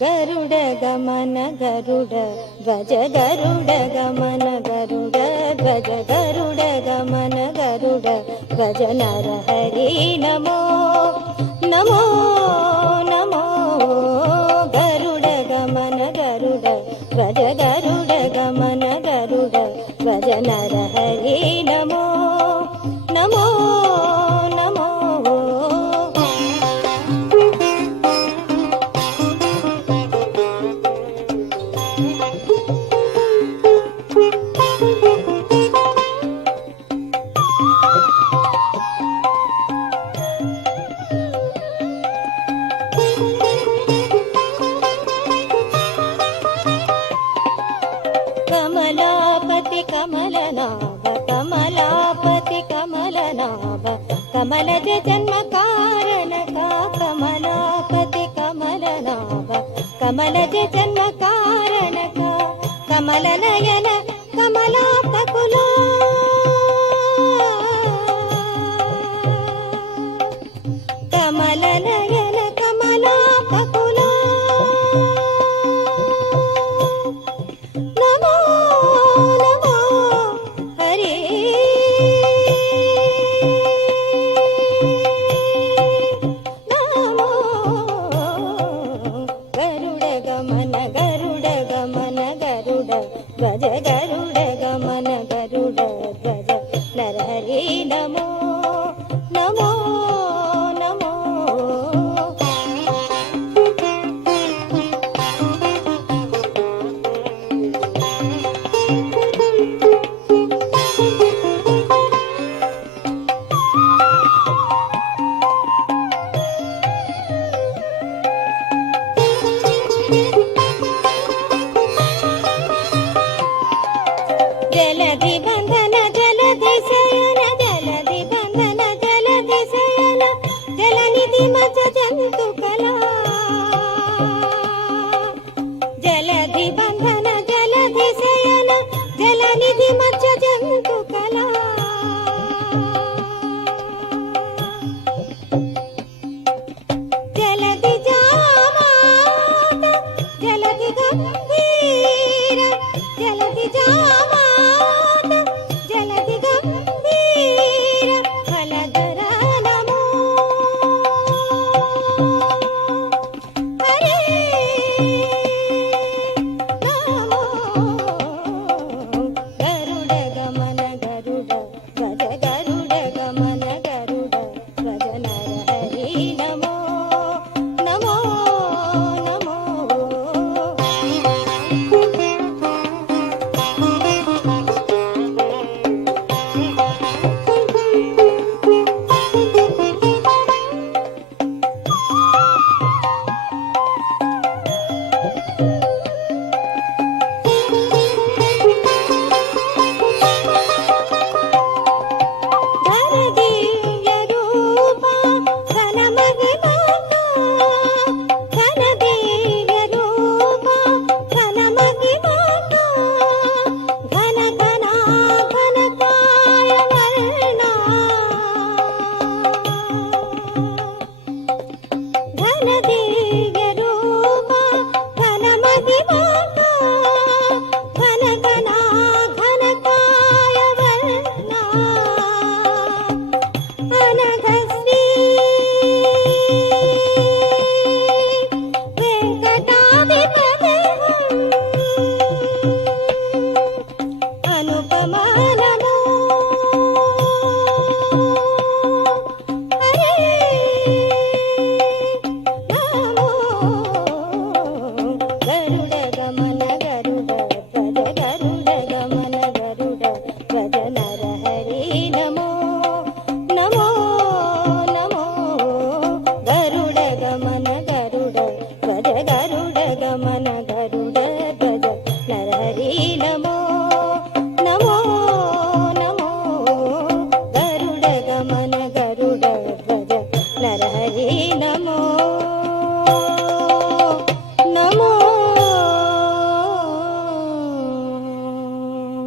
ಗರುಡ ಗಮನ ಗರುಡ ಧ್ವಜ ಗರುಡ ಗಮನ ಗರುಡ ಧ್ವಜ ಗರುಡ ಗಮನ ಗರುಡ ಧ್ವಜ ನರಹರಿ ನಮೋ ನಮೋ ನಮೋ ಗರುಡ ಗಮನ ಗರುಡ ಧ್ವಜ ಗರುಡ ಗಮನ ಗರುಡ ಧ್ವಜ ನರಹರಿ ನಮೋ ನಮೋ ನಮೋ. ಕಮಲಾಪತಿ ಕಮಲನಾಭ ಕಮಲಾಪತಿ ಕಮಲನಾಭ ಕಮಲಜ ಜನ್ಮ ಕಾರಣಕ ಕಮಲಾಪತಿ ಕಮಲನಾಭ ಕಮಲಜ ಜನ್ಮ ಕಾರಣಕ ಕಮಲನಯನ ಕಮಲಾಪ ಕುಲ ಕಮಲನಯನ ಕಮಲಾಪ ಕುಲ ನಮೋ ನಮೋ ಹರೇ ನಮೋ ಗರುಡ ಗಮನ ಗರುಡ ಗಮನ ಗರುಡ ಧ್ವಜ ಗರುಡ ಗಮನ ಗರುಡ ಧ್ವಜ ನರಹರಿ ನಮೋ ನಮೋ ನಮೋ. ಜಲಧಿ ಬಂಧನ ಜಲಧಿ ಶಯನ ಜಲಧಿ ಬಂಧನ ಜಲಧಿ ಶಯನ ಜಲನಿಧಿ ಮಜ ಜಂತು ಕಲಾ ಜಲಧಿ ಬಂಧನ ಜಲಧಿ ಶಯನ ಜಲನಿಧಿ ಮಜ ಜಂತು ಕಲಾ ಜಲಧಿ ಜಾಮಾತ ಜಲಧಿ ಗಂಭೀರ ಜಲಧಿ ಜಾಮಾತ ಜಲಧಿ ಗಂಭೀರ ಫಲಧರ ನಮೋ ಹರೇ ನಮೋ ಗರುಡ ಗಮನ ಗರುಡ ಧ್ವಜ ಗರುಡ ಗಮನ ಗರುಡ ಧ್ವಜ ನರಹರಿ ನಮೋ ನಮೋ ನಮೋ. ಘನದಿವ್ಯ ರೂಪ ಘನ ಮಹಿಮಾ ಘನದಿವ್ಯ ರೂಪ ಘನ ಮಹಿಮಾ ಘನ ಘನ ಘನ ಕಾಯ ವರ್ಣ ಘನದಿವ್ಯ ರೂಪ ಘನ ಮಹಿಮಾ ಘನ ಘನ ಘನ ಕಾಯ ವರ್ಣ ಅನಘಶ್ರೀ ವೆಂಕಟಾಧಿಪತಿ ಅನುಪಮ ನಮೋ ಹರೇ ನಮೋ ಗರುಡ ಗಮನ ಗರುಡ ಧ್ವಜ ಗರುಡ ಗಮನ ಗರುಡ ಧ್ವಜ ನರಹರಿ ನಮೋ ನಮೋ ನಮೋ ಗರುಡ ಗಮನ ಗರುಡ ಧ್ವಜ ಗರುಡ ಗಮನ ಗರುಡ ಧ್ವಜ ನರಹರಿ ನಮೋ ನಮೋ ನಮೋ ಗರುಡ ಗಮನ ಗರುಡ ಧ್ವಜ ನರಹರಿ ನಮೋ.